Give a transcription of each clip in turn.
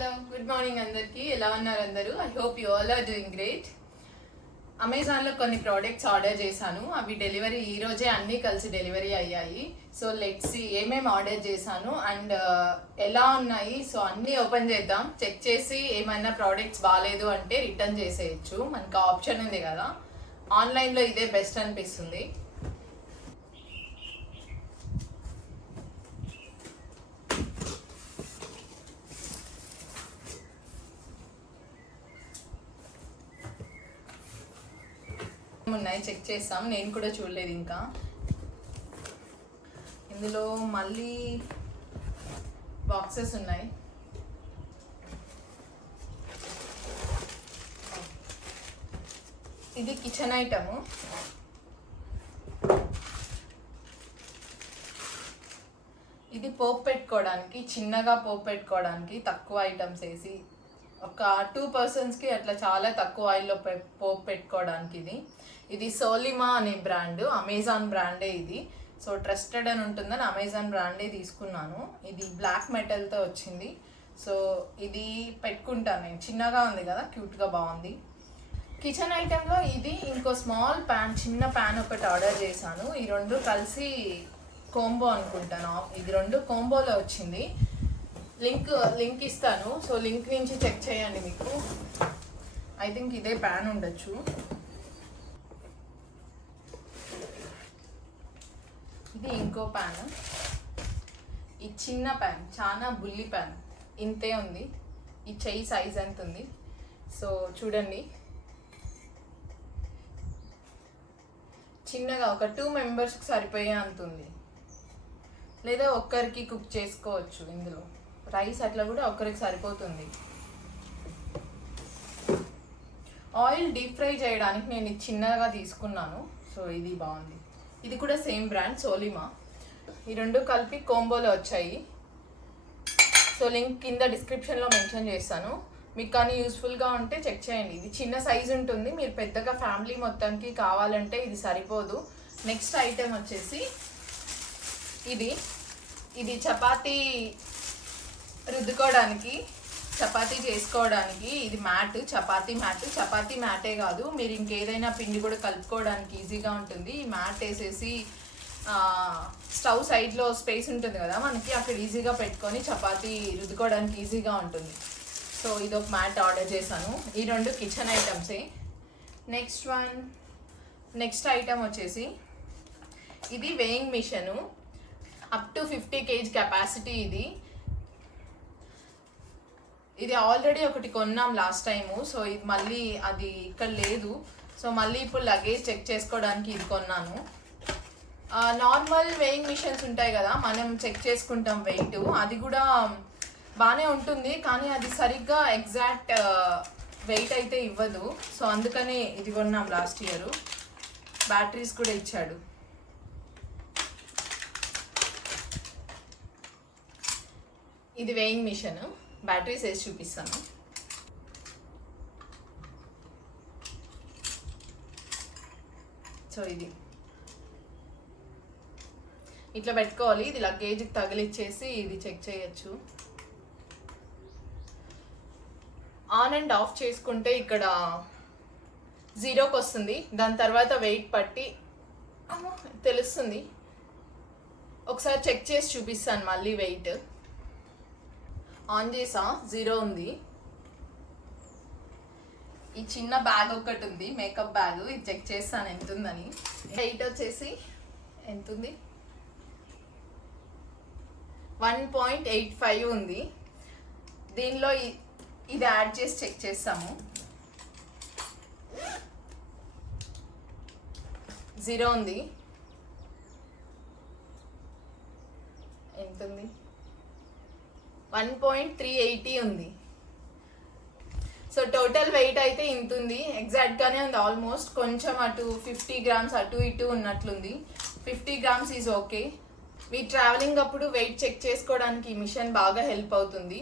Hello good morning అందరికీ. ఎలా ఉన్నారు అందరూ? I hope you all are doing great. అమెజాన్లో కొన్ని ప్రోడక్ట్స్ ఆర్డర్ చేశాను. అవి డెలివరీ ఈ రోజే అన్నీ కలిసి డెలివరీ అయ్యాయి. సో లెట్స్ సీ ఏమేమి ఆర్డర్ చేశాను అండ్ ఎలా ఉన్నాయి. సో అన్నీ ఓపెన్ చేద్దాం. చెక్ చేసి ఏమైనా ప్రోడక్ట్స్ బాగాలేదు అంటే రిటర్న్ చేసేయచ్చు. మనకు ఆప్షన్ ఉంది కదా, ఆన్లైన్లో ఇదే బెస్ట్ అనిపిస్తుంది. ఉన్నాయి చెక్ చేస్తాం. నేను కూడా చూడలేదు ఇంకా. ఇందులో మళ్ళీ బాక్సెస్ ఉన్నాయి. ఇది కిచెన్ ఐటము. ఇది పోపు పెట్టుకోవడానికి, చిన్నగా పోపు పెట్టుకోవడానికి, తక్కువ ఐటమ్స్ వేసి ఒక 2 personsకి అట్లా చాలా తక్కువ ఆయిల్లో పోపు పెట్టుకోవడానికి. ఇది సోలిమా అనే బ్రాండ్, అమెజాన్ బ్రాండే ఇది. సో ట్రస్టెడ్ అని ఉంటుందని అమెజాన్ బ్రాండే తీసుకున్నాను. ఇది బ్లాక్ మెటల్తో వచ్చింది. సో ఇది పెట్టుకుంటాను నేను. చిన్నగా ఉంది కదా, క్యూట్గా బాగుంది. కిచెన్ ఐటెంలో ఇది ఇంకో స్మాల్ ప్యాన్, చిన్న ప్యాన్ ఒకటి ఆర్డర్ చేశాను. ఈ రెండు కలిసి కోంబో అనుకుంటాను. ఇది రెండు కోంబోలో వచ్చింది. లింక్ ఇస్తాను. సో లింక్ నుంచి చెక్ చేయండి. మీకు ఐ థింక్ ఇదే ప్యాన్ ఉండొచ్చు. ఇది ఇంకో ప్యాన్. ఈ చిన్న ప్యాన్ చాలా బుల్లి ప్యాన్, ఇంతే ఉంది. ఈ చెయ్యి సైజ్ ఎంత ఉంది. సో చూడండి, చిన్నగా ఒక 2 మెంబర్స్కి సరిపోయే అంత ఉంది. లేదా ఒక్కరికి కుక్ చేసుకోవచ్చు. ఇందులో రైస్ అట్లా కూడా ఒక్కరికి సరిపోతుంది. ఆయిల్ డీప్ ఫ్రై చేయడానికి నేను ఇది చిన్నగా తీసుకున్నాను. సో ఇది బాగుంది. ఇది కూడా సేమ్ బ్రాండ్, సోలిమా. ఈ రెండు కలిపి కోంబోలో వచ్చాయి. సో లింక్ కింద డిస్క్రిప్షన్లో మెన్షన్ చేస్తాను. మీకు కానీ యూస్ఫుల్గా ఉంటే చెక్ చేయండి. ఇది చిన్న సైజు ఉంటుంది. మీరు పెద్దగా ఫ్యామిలీ మొత్తానికి కావాలంటే ఇది సరిపోదు. నెక్స్ట్ ఐటెం వచ్చేసి ఇది చపాతీ రుద్దుకోవడానికి, చపాతీ చేసుకోవడానికి. ఇది మ్యాట్, చపాతీ మ్యాట్. చపాతీ మ్యాటే కాదు, మీరు ఇంకేదైనా పిండి కూడా కలుపుకోవడానికి ఈజీగా ఉంటుంది. ఈ మ్యాట్ వేసేసి స్టవ్ సైడ్లో స్పేస్ ఉంటుంది కదా మనకి, అక్కడ ఈజీగా పెట్టుకొని చపాతీ రుద్దుకోవడానికి ఈజీగా ఉంటుంది. సో ఇది ఒక మ్యాట్ ఆర్డర్ చేశాను. ఈ రెండు కిచెన్ ఐటమ్సే. నెక్స్ట్ ఐటమ్ వచ్చేసి ఇది weighing machine. Up to 50 kg capacity. ఇది ఆల్రెడీ ఒకటి కొన్నాం లాస్ట్ టైము. సో ఇది మళ్ళీ అది ఇక్కడ లేదు. సో మళ్ళీ ఇప్పుడు లగేజ్ చెక్ చేసుకోవడానికి ఇది కొన్నాను. నార్మల్ వేయింగ్ మిషన్స్ ఉంటాయి కదా, మనం చెక్ చేసుకుంటాం వెయిట్. అది కూడా బాగానే ఉంటుంది, కానీ అది సరిగ్గా ఎగ్జాక్ట్ వెయిట్ అయితే ఇవ్వదు. సో అందుకని ఇది కొన్నాం లాస్ట్ ఇయర్. బ్యాటరీస్ కూడా ఇచ్చాడు. ఇది వేయింగ్ మిషన్. బ్యాటరీస్ వేసి చూపిస్తాను. సో ఇది ఇట్లా పెట్టుకోవాలి. ఇది లగేజ్కి తగిలిచ్చేసి ఇది చెక్ చేయొచ్చు. ఆన్ అండ్ ఆఫ్ చేసుకుంటే ఇక్కడ 0కి వస్తుంది. దాని తర్వాత వెయిట్ పట్టి తెలుస్తుంది. ఒకసారి చెక్ చేసి చూపిస్తాను మళ్ళీ. వెయిట్ ఆన్ చేసా, 0 ఉంది. ఈ చిన్న బ్యాగ్ ఒకటి ఉంది, మేకప్ బ్యాగ్. ఇది చెక్ చేస్తాను ఎంత ఉందని. వెయిట్ వచ్చేసి ఎంత ఉంది, 1.85 ఉంది. దీనిలో ఇది యాడ్ చేసి చెక్ చేస్తాము. 0 ఉంది. ఎంత ఉంది, 1.380 ఉంది. సో టోటల్ వెయిట్ అయితే ఇంత ఉంది. ఎగ్జాక్ట్గానే ఉంది ఆల్మోస్ట్. కొంచెం అటు 50 grams అటు ఇటు ఉన్నట్లుంది. 50 grams ఈజ్ ఓకే. మీ ట్రావెలింగ్ అప్పుడు వెయిట్ చెక్ చేసుకోవడానికి ఈ మిషన్ బాగా హెల్ప్ అవుతుంది.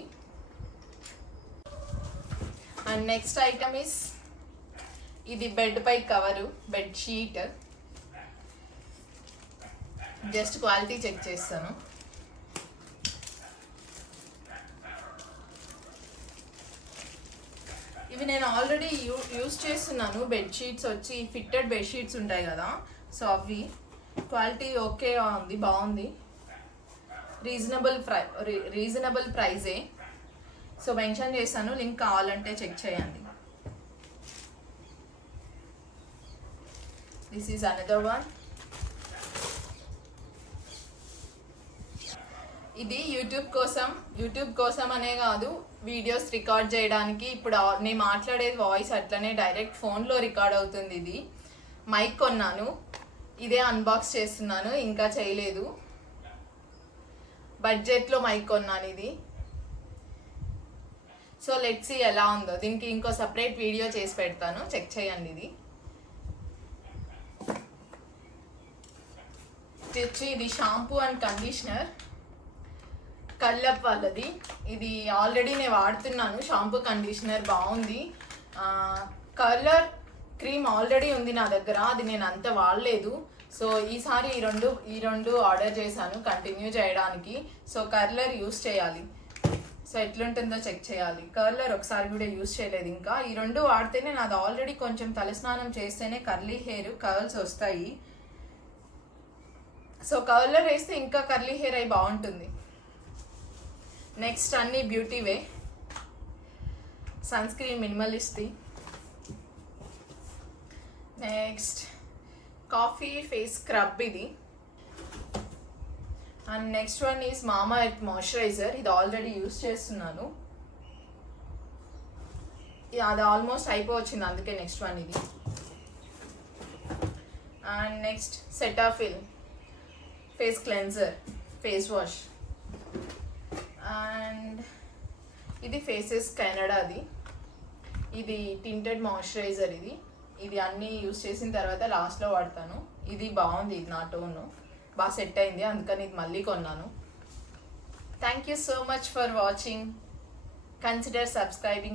అండ్ నెక్స్ట్ ఐటమ్ ఇస్ ఇది బెడ్ పై cover, bed sheet. Just quality check చేస్తాను. ఇవి నేను ఆల్రెడీ యూస్ చేస్తున్నాను. బెడ్షీట్స్ వచ్చి ఫిట్టెడ్ బెడ్షీట్స్ ఉంటాయి కదా, సో అవి క్వాలిటీ ఓకేగా ఉంది, బాగుంది. రీజనబుల్ ప్రైజే. సో మెన్షన్ చేశాను, లింక్ కావాలంటే చెక్ చేయండి. This is another one. ఇది యూట్యూబ్ కోసం అనే కాదు, వీడియోస్ రికార్డ్ చేయడానికి. ఇప్పుడు నేను మాట్లాడేది వాయిస్ అట్లనే డైరెక్ట్ ఫోన్లో రికార్డ్ అవుతుంది. ఇది మైక్ కొన్నాను, ఇదే అన్బాక్స్ చేస్తున్నాను, ఇంకా చేయలేదు. బడ్జెట్లో మైక్ కొన్నాను ఇది. సో లెట్స్ సీ ఎలా ఉందో. దీనికి ఇంకో సపరేట్ వీడియో చేసి పెడతాను, చెక్ చేయండి. ఇది షాంపూ అండ్ కండిషనర్ కల్లప్ వాళ్ళది. ఇది ఆల్రెడీ నేను వాడుతున్నాను. షాంపూ కండిషనర్ బాగుంది. కలర్ క్రీమ్ ఆల్రెడీ ఉంది నా దగ్గర, అది నేను అంత వాడలేదు. సో ఈసారి ఈ రెండు ఆర్డర్ చేశాను కంటిన్యూ చేయడానికి. సో కర్లర్ యూస్ చేయాలి. సో ఎట్లుంటుందో చెక్ చేయాలి. కర్లర్ ఒకసారి కూడా యూస్ చేయలేదు ఇంకా. ఈ రెండు వాడితేనే నాది ఆల్రెడీ కొంచెం తలస్నానం చేస్తేనే కర్లీ హెయిర్ కర్ల్స్ వస్తాయి. సో కర్లర్ వేస్తే ఇంకా కర్లీ హెయిర్ అయి బాగుంటుంది. నెక్స్ట్ అన్ని beauty way sunscreen minimalist. Next coffee face scrub ఇది. And next one is Mamaearth moisturiser. ఇది ఆల్రెడీ యూస్ చేస్తున్నాను, అది ఆల్మోస్ట్ అయిపోవచ్చింది, అందుకే నెక్స్ట్ వన్ ఇది. And next Cetaphil face cleanser face wash. And ఇది ఫేసెస్ కెనడాది. ఇది టింటెడ్ మాయిశ్చరైజర్. ఇది అన్నీ యూస్ చేసిన తర్వాత లాస్ట్లో వాడతాను. ఇది బాగుంది, ఇది నా టోను బాగా సెట్ అయింది, అందుకని ఇది మళ్ళీ కొన్నాను. Thank you so much for watching. Consider subscribing.